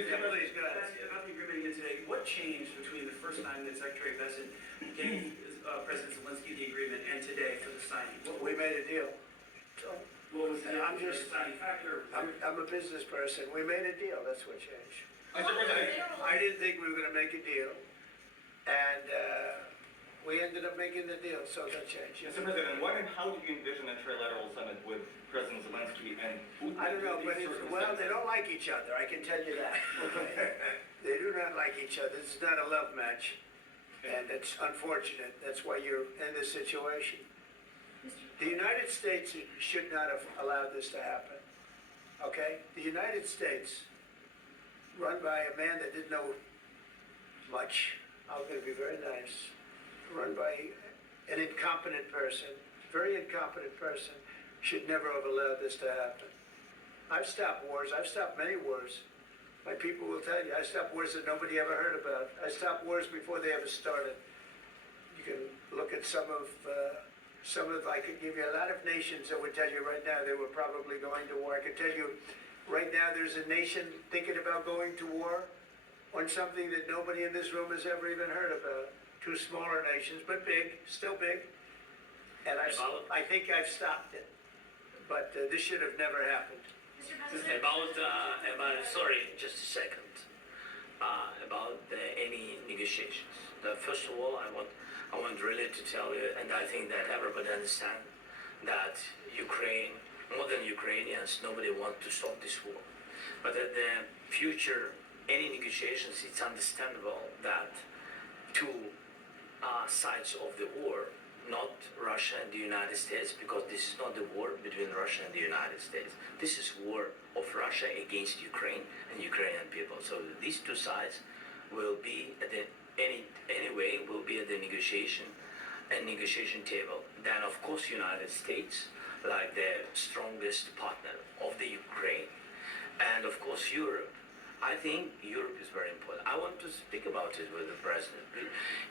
Please, go ahead. About the agreement again today, what changed between the first time that Secretary Bessent gave President Zelenskyy the agreement and today for the signing? We made a deal. What was the I'm just- deciding factor? I'm a business person. We made a deal. That's what changed. Mr. President, I didn't think we were gonna make a deal. And, we ended up making the deal, so that changed. Mr. President, when and how do you envision a trilateral summit with President Zelenskyy and Putin? I don't know, but These well, they circumstances? don't like each other, I can tell you that. Okay? They do not like each other. This is not a love match, and it's unfortunate. That's why you're in this situation. The United States should not have allowed this to happen. Okay? The United States, run by a man that didn't know much, I'm gonna be very nice, run by an incompetent person, very incompetent person, should never have allowed this to happen. I've stopped wars, I've stopped many wars. My people will tell you, I stopped wars that nobody ever heard about. I stopped wars before they ever started. You can look at I could give you a lot of nations that would tell you right now they were probably going to war. I could tell you right now there's a nation thinking about going to war on something that nobody in this room has ever even heard about. Two smaller nations, but big, still big. And I think I've stopped it. But this should have never happened. Sorry, just a second. About any negotiations. First of all, I want really to tell you, and I think that everybody understands that Ukraine, more than Ukrainians, nobody wants to stop this war. But at the future, any negotiations, it's understandable that two sides of the war, not Russia and the United States, because this is not the war between Russia and the United States. This is war of Russia against Ukraine and Ukrainian people. So these two sides will be at the anyway will be at the negotiation table. Then of course United States, like the strongest partner of the Ukraine, and of course Europe. I think Europe is very important. I want to speak about it with the president.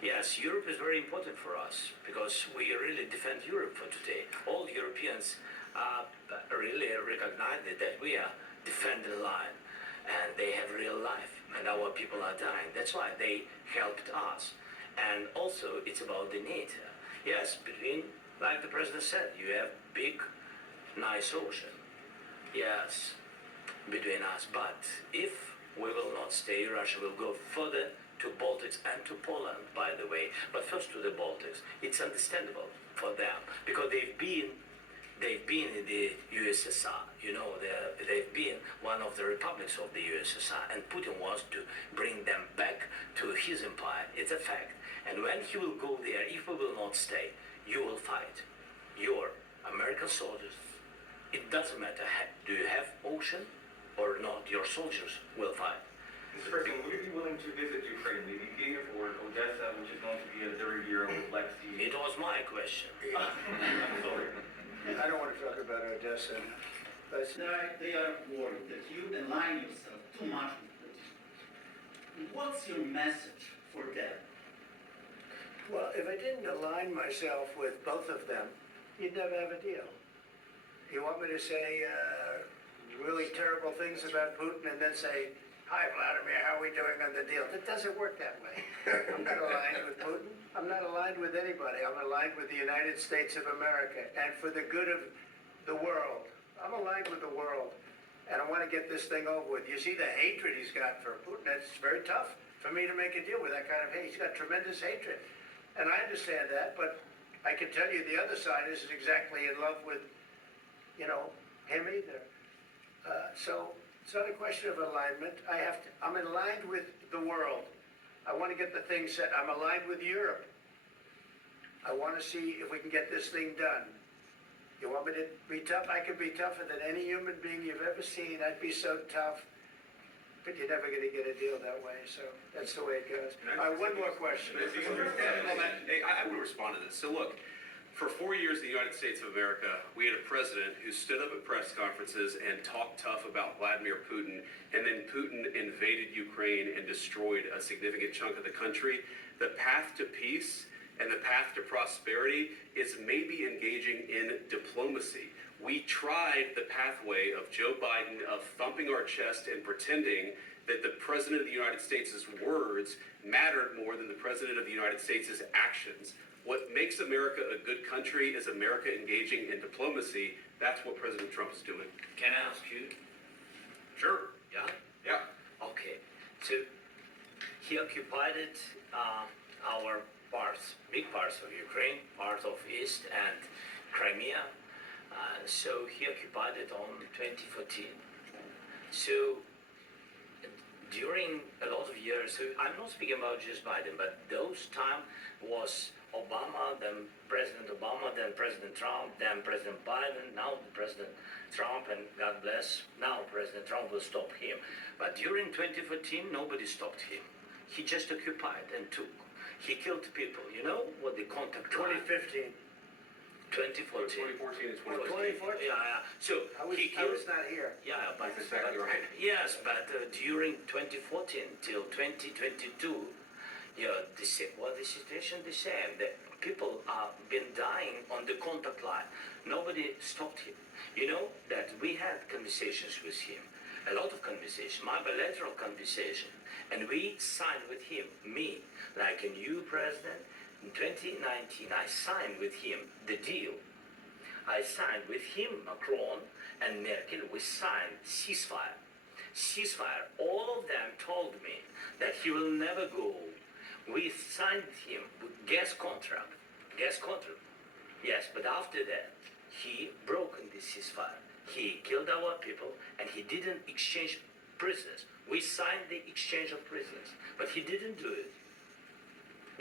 Yes, Europe is very important for us because we really defend Europe for today. All Europeans really recognize that we are defending the line and they have real life and our people are dying. That's why they helped us. And also it's about the NATO. Yes, between, like the president said, you have big, nice ocean. Yes, between us. But if we will not stay, Russia will go further to Baltics and to Poland, by the way. But first to the Baltics. It's understandable for them because they've been in the USSR. You know, they've been one of the republics of the USSR, and Putin wants to bring them back to his empire. It's a fact. And when he will go there, if we will not stay, you will fight. Your American soldiers. It doesn't matter. Do you have ocean or not? Your soldiers will fight. Mr. President, would you be willing to visit Ukraine, maybe Kiev or Odessa, which is going to be a dirty year with Black Sea? It was my question. I'm sorry. I don't want to talk about Odessa. But They are worried that you align yourself too much with Putin. What's your message for them? well, if I didn't align myself with both of them, you'd never have a deal. You want me to say really terrible things about Putin and then say, "Hi, Vladimir, how are we doing on the deal?" It doesn't work that way. I'm not aligned with Putin. I'm not aligned with anybody. I'm aligned with the United States of America and for the good of the world. I'm aligned with the world, and I want to get this thing over with. You see the hatred he's got for Putin. It's very tough for me to make a deal with that kind of hate. He's got tremendous hatred, and I understand that, but I can tell you the other side isn't exactly in love with, him either. So it's not a question of alignment. I'm aligned with the world. I want to get the thing set. I'm aligned with Europe. I want to see if we can get this thing done. You want me to be tough? I can be tougher than any human being you've ever seen. I'd be so tough. But you're never going to get a deal that way, so that's the way it goes. All right, one more question. I would respond to this. So look, for 4 years in the United States of America, we had a president who stood up at press conferences and talked tough about Vladimir Putin, and then Putin invaded Ukraine and destroyed a significant chunk of the country. The path to peace and the path to prosperity is maybe engaging in diplomacy. We tried the pathway of Joe Biden, of thumping our chest and pretending that the President of the United States' words mattered more than the President of the United States' actions. What makes America a good country is America engaging in diplomacy. That's what President Trump is doing. Can I ask you? Sure. Yeah? Yeah. Okay. So he occupied it, our parts, big parts of Ukraine, part of East and Crimea. So he occupied it on 2014. So during a lot of years, so I'm not speaking about just Biden, but those time was Obama, then President Obama, then President Trump, then President Biden, now President Trump, and God bless, now President Trump will stop him. But during 2014, nobody stopped him. He just occupied and took. He killed people. You know what the contact line? 2015. 2014. 2014 is 2014? Yeah, yeah. So I he I killed. was not here. Yeah, but, That's exactly right. Yes, but during 2014 till 2022, the situation the same. The people have been dying on the contact line. Nobody stopped him. You know that we had conversations with him, a lot of conversation, my bilateral conversation, and we signed with him, me, like a new president. In 2019, I signed with him the deal. I signed with him, Macron and Merkel, we signed ceasefire. Ceasefire. All of them told me that he will never go. We signed him with gas contract. Gas contract. Yes, but after that, he broke the ceasefire. He killed our people and he didn't exchange prisoners. We signed the exchange of prisoners, but he didn't do it.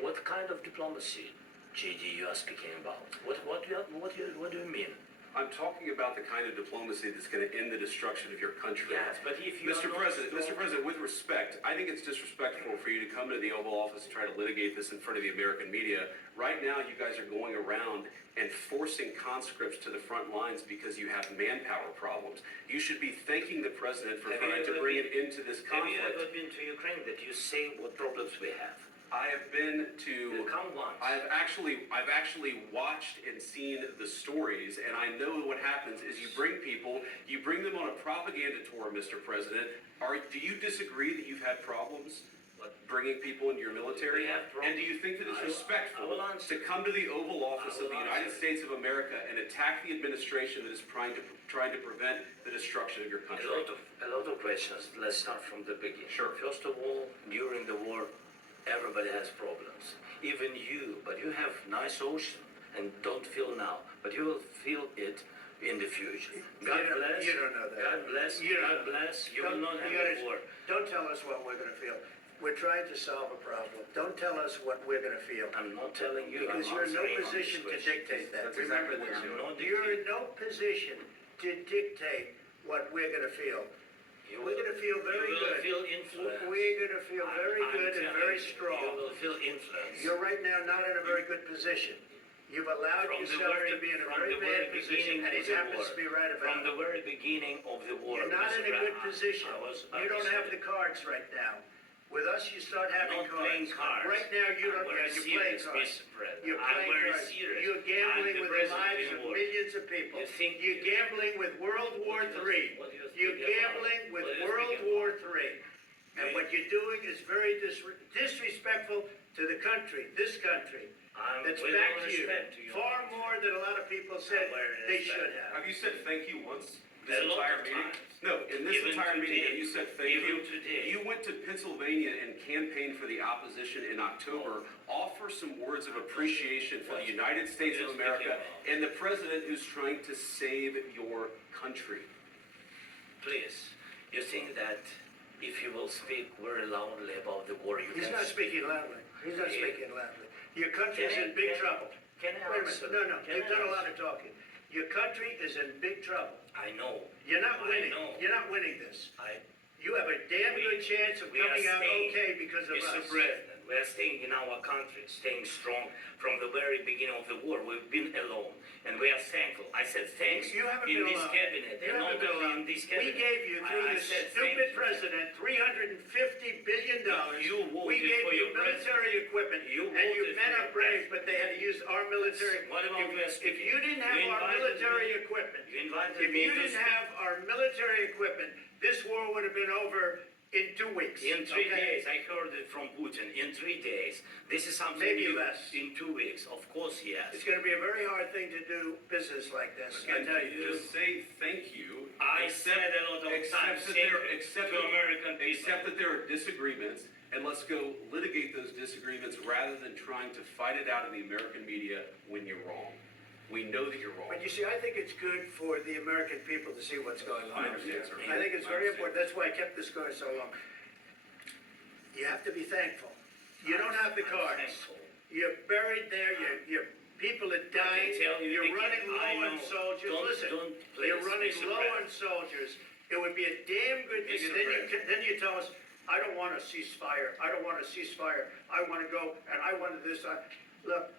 What kind of diplomacy, JD, you are speaking about? What do you mean? I'm talking about the kind of diplomacy that's going to end the destruction of your country. Yes, but if you Mr. President, with respect, I think it's disrespectful for you to come to the Oval Office and try to litigate this in front of the American media. Right now, you guys are going around and forcing conscripts to the front lines because you have manpower problems. You should be thanking the President for trying to bring it into this Have you conflict. ever been to Ukraine that you say what problems we have? I have been to. Come once. I've actually watched and seen the stories, and I know what happens is you bring them on a propaganda tour, Mr. President. Do you disagree that you've had problems bringing people into your military? We have And do you think that it's I respectful will answer. to come to the Oval Office I of will the United answer. States of America and attack the administration that is trying to prevent the destruction of your country? A lot of questions. Let's start from the beginning. Sure. First of all, during the war, everybody has problems. Even you, but you have nice ocean and don't feel now, but you will feel it in the future. God bless. You don't know that. God bless. You don't God know. bless. You Don't- will not have you a gotta- war. Don't tell us what we're gonna feel. We're trying to solve a problem. Don't tell us what we're gonna feel. I'm not telling you. Because I'm you're in no answering on this position to question. dictate that. That's exactly Remember what this. you're I'm not You're dictating. in no position to dictate what we're gonna feel. You We're gonna feel very you will good. feel influence. We're gonna feel very I'm good and telling very you, strong. You will feel influence. You're right now not in a very good position. You've allowed From the yourself very- to be in a from very the very bad position, beginning and of he the happens war. to be right From about the it. very beginning of the war. You're not Mr. in a good Graham, position. I You don't have was- the cards right now. With us, you start having not playing cards. cards. Right now, you don't, I'm yeah, very you're playing serious, cards. Mr. President. You're I'm playing very cards. serious. You're gambling I'm with the president lives in of war. millions of people. You think- You're gambling with World War What do you- III. what do you You're think about- gambling with what do you World think War about- III. And what you're doing is very disrespectful to the country, this country. I'm That's with back all to you. respect to you. Far more than a lot of people said very they respect. should have. Have you said thank you once this A lot entire of meeting? times. No, in this Even entire meeting, today. have you said thank Even you? today. You went to Pennsylvania and campaigned for the opposition in October. Offer some words of appreciation for the United States of America and the president who's trying to save your country. Please, you think that if you will speak very loudly about the war, you He's can... not speaking loudly. He's not Yeah. speaking loudly. Your country's Can I- in big can- trouble. Can I Wait a answer? minute, no, Can you've I done a answer? lot of talking. Your country is in big trouble. I know. You're not I winning. know. You're not winning this. I, You have a damn We- good chance of we are coming out staying- okay because of Mr. us. President, we are staying in our country, staying strong from the very beginning of the war. We've been alone, and we are thankful. I said thanks You haven't in been this alone. cabinet, You and haven't not been only alone. in this We cabinet. gave you, through I this said thank stupid you. president, $350 billion. You voted We gave for you your military equipment, You and voted you for men your are brave, president. but they had to use our military. What about West If you didn't have You our invited military me- equipment, You invited if me you to didn't have our military equipment, this war would have been over In 2 weeks. In 3 okay? days, I heard it from Putin. In 3 days, this is something Maybe new. less. In 2 weeks, of course, yes. It's gonna be a very hard thing to do business like this, I Again, tell you. just say thank you. I said a lot of times Accept that thank there, you accept to that- American people. Accept that there are disagreements, and let's go litigate those disagreements rather than trying to fight it out in the American media when you're wrong. We know that you're wrong. But you see, I think it's good for the American people to see what's going on. I understand, sir. I think it's very important, that's why I kept this going so long. You have to be thankful. You don't have the I'm cards. thankful. You're buried there, your people are dying, tell you, you're Vicky, running I low on know. soldiers, Don't- listen, don't please, you're running Mr. low on President. soldiers. It would be a damn good thing, Mr. and then President. then you tell us, I don't want a ceasefire, I don't want a ceasefire, I wanna go, and I wanted this, look,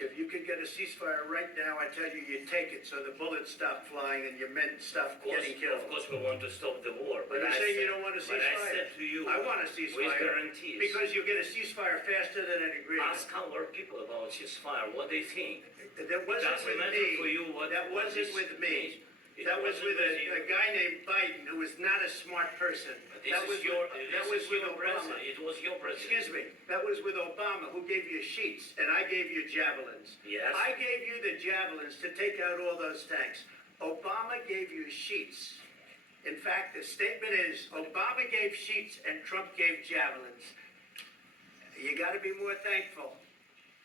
if you could get a ceasefire right now, I tell you, you take it, so the bullets stop flying and your men stop Of course, getting killed. of course, we want to stop the war. But you're I saying said- you don't want a But I ceasefire. said to you, I want a with ceasefire, guarantees. because you get a ceasefire faster than an agreement. Ask our people about ceasefire, what they think. That wasn't doesn't with matter me. for you what- That what wasn't this with me. means. It That was wasn't with with you. a guy named Biden, who was not a smart person. But this That is was your, with, that was with president. Obama. It was your president. Excuse me, that was with Obama, who gave you sheets, and I gave you javelins. Yes. I gave you the javelins to take out all those tanks. Obama gave you sheets. In fact, the statement is, Obama gave sheets and Trump gave javelins. You gotta be more thankful,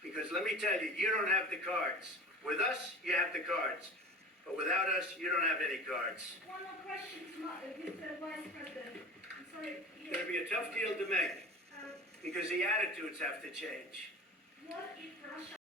because let me tell you, you don't have the cards. With us, you have the cards, but without us, you don't have any cards. One more question to Mr. Vice President. I'm sorry. It's gonna be a tough deal to make, Uh, because the attitudes have to change. what if Russia